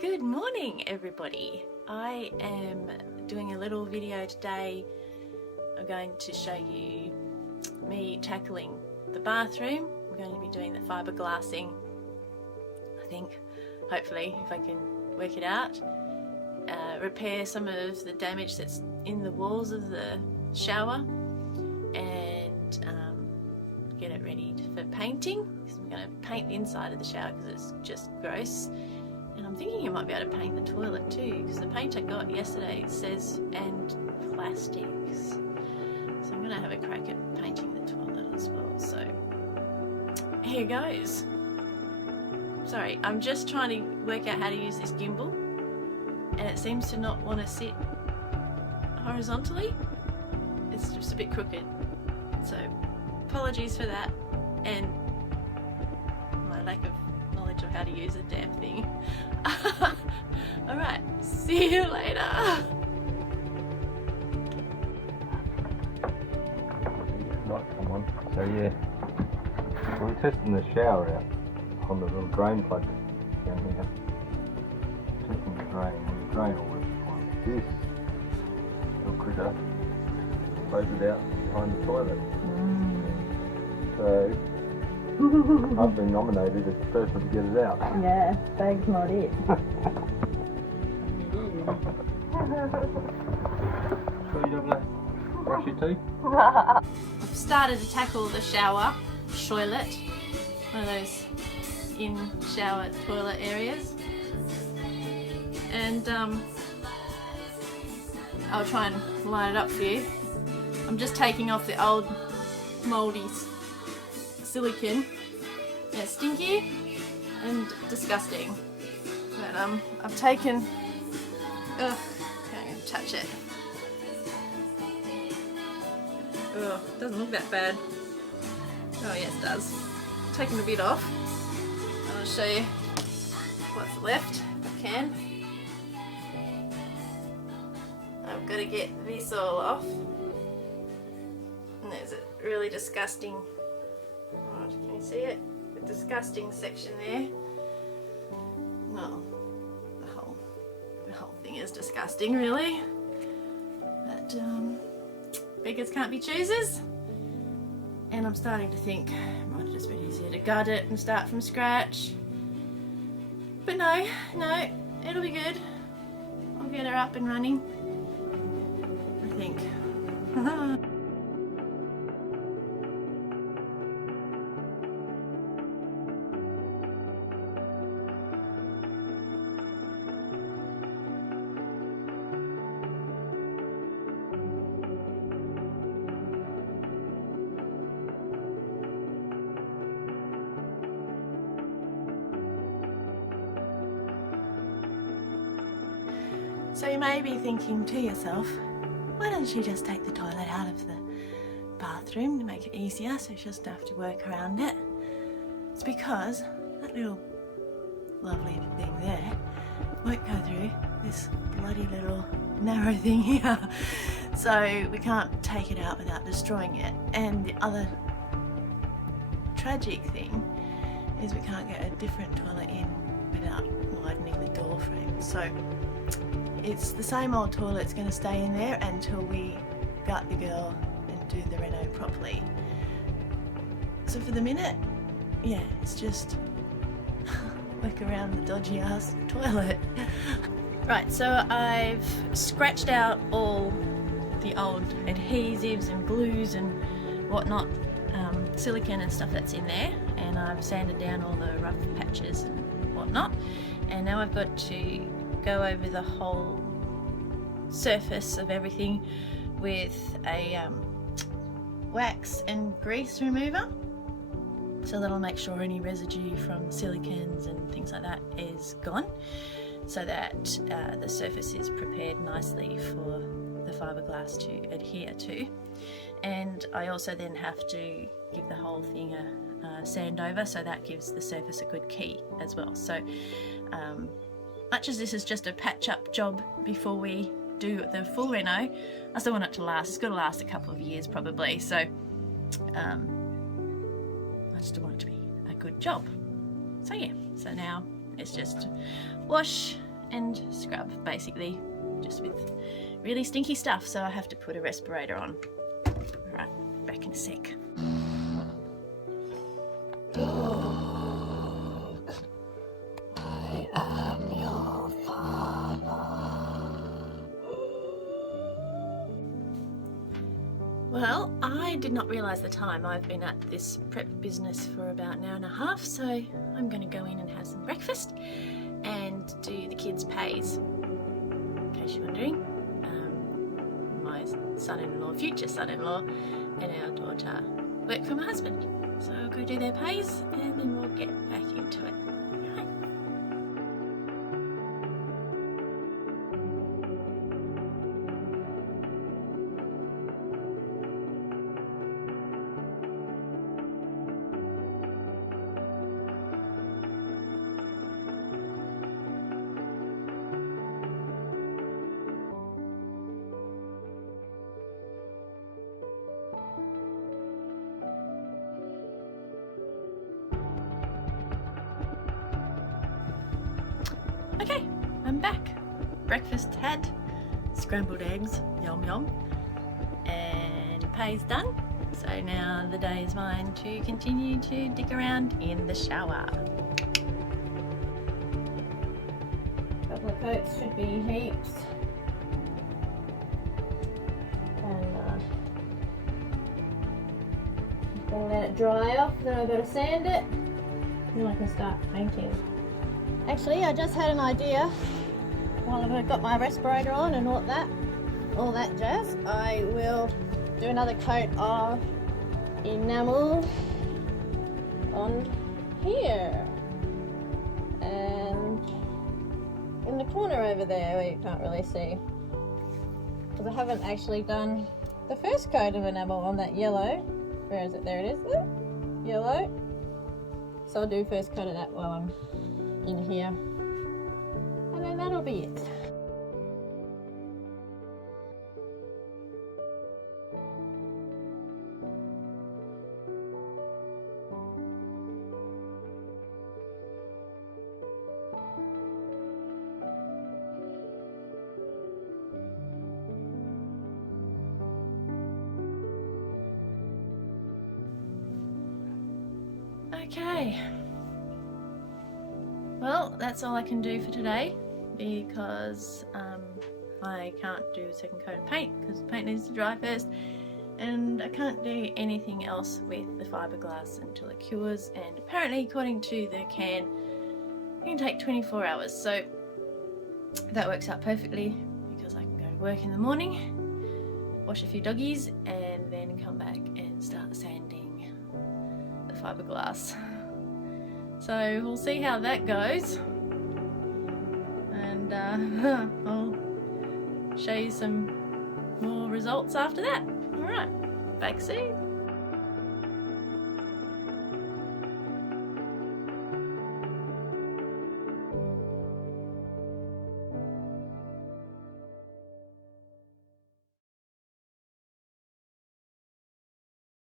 Good morning everybody. I am doing a little video today. I'm going to show you me tackling the bathroom. I'm going to be doing the fiberglassing, I think, hopefully, if I can work it out. Repair some of the damage that's in the walls of the shower and get it ready for painting, because I'm going to paint the inside of the shower because it's just gross. And I'm thinking I might be able to paint the toilet too, because the paint I got yesterday says and plastics. So I'm going to have a crack at painting the toilet as well. So here goes. Sorry, I'm just trying to work out how to use this gimbal, and it seems to not want to sit horizontally. It's just a bit crooked. So apologies for that and my lack of knowledge of how to use a damn thing. Alright, see you later. Right, come on. So yeah, we're testing the shower out on the little drain plug down here. Testing the drain, and the drain will work fine. This little critter throws it out behind the toilet. So I've been nominated as the person to get it out. Yeah, bag's not it. Sure you don't want to brush your teeth? I've started to tackle the shower, shoilet, one of those in shower toilet areas, and I'll try and line it up for you. I'm just taking off the old mouldy silicone. It's stinky and disgusting, but I've taken, can't even touch it. Oh, doesn't look that bad. Oh yes, it does. Taking a bit off. I'll show you what's left if I can. I've got to get this all off. And there's a really disgusting, can you see it? The disgusting section there. Well, the whole thing is disgusting, really. But beggars can't be choosers. And I'm starting to think it might have just been easier to gut it and start from scratch. But no, it'll be good. I'll get her up and running, I think. So you may be thinking to yourself, why don't you just take the toilet out of the bathroom to make it easier so she doesn't have to work around it? It's because that little lovely thing there won't go through this bloody little narrow thing here. So we can't take it out without destroying it. And the other tragic thing is we can't get a different toilet in without widening the door frame. So it's the same old toilet's going to stay in there until we gut the girl and do the reno properly. So for the minute, yeah, it's just work around the dodgy ass toilet. Right, so I've scratched out all the old adhesives and glues and whatnot, silicone and stuff that's in there, and I've sanded down all the rough patches and whatnot, and now I've got to go over the whole surface of everything with a wax and grease remover, so that'll make sure any residue from silicones and things like that is gone, so that the surface is prepared nicely for the fiberglass to adhere to. And I also then have to give the whole thing a sand over, so that gives the surface a good key as well. So much as this is just a patch-up job before we do the full reno, I still want it to last. It's got to last a couple of years probably, so I just want it to be a good job. So yeah, so now it's just wash and scrub, basically, just with really stinky stuff, so I have to put a respirator on. Alright, back in a sec. I am your father. Well, I did not realise the time. I've been at this prep business for about an hour and a half, so I'm going to go in and have some breakfast and do the kids' pays. In case you're wondering, my son-in-law, future son-in-law, and our daughter work for my husband. So I'll go do their pays and then we'll get back into it. Right. Okay, I'm back. Breakfast had, scrambled eggs, yum yum, and pay's done. So now the day is mine to continue to dig around in the shower. A couple of coats should be heaps. And just gonna let it dry off, then I've got to sand it, and then I can start painting. Actually, I just had an idea. While I've got my respirator on and all that jazz, I will do another coat of enamel on here and in the corner over there where you can't really see, because I haven't actually done the first coat of enamel on that yellow. Where is it? There it is. Yellow. So I'll do first coat of that while I'm in here, and then that'll be it. Okay. Well, that's all I can do for today because I can't do a second coat of paint because the paint needs to dry first, and I can't do anything else with the fiberglass until it cures, and apparently according to the can it can take 24 hours, so that works out perfectly because I can go to work in the morning, wash a few doggies, and then come back and start sanding the fiberglass. So we'll see how that goes, and I'll show you some more results after that. Alright, back soon.